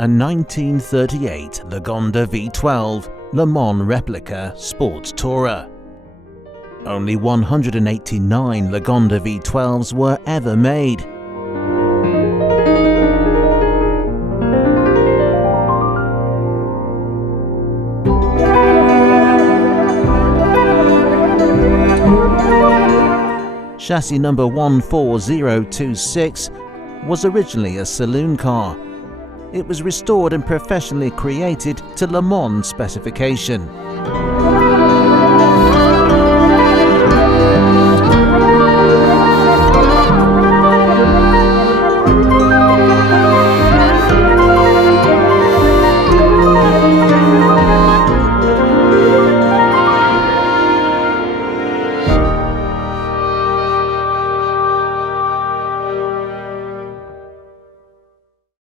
a 1938 Lagonda V12 Le Mans Replica Sport Tourer. Only 189 Lagonda V12s were ever made. Chassis number 14026 was originally a saloon car. It was restored and professionally created to Le Mans Specification.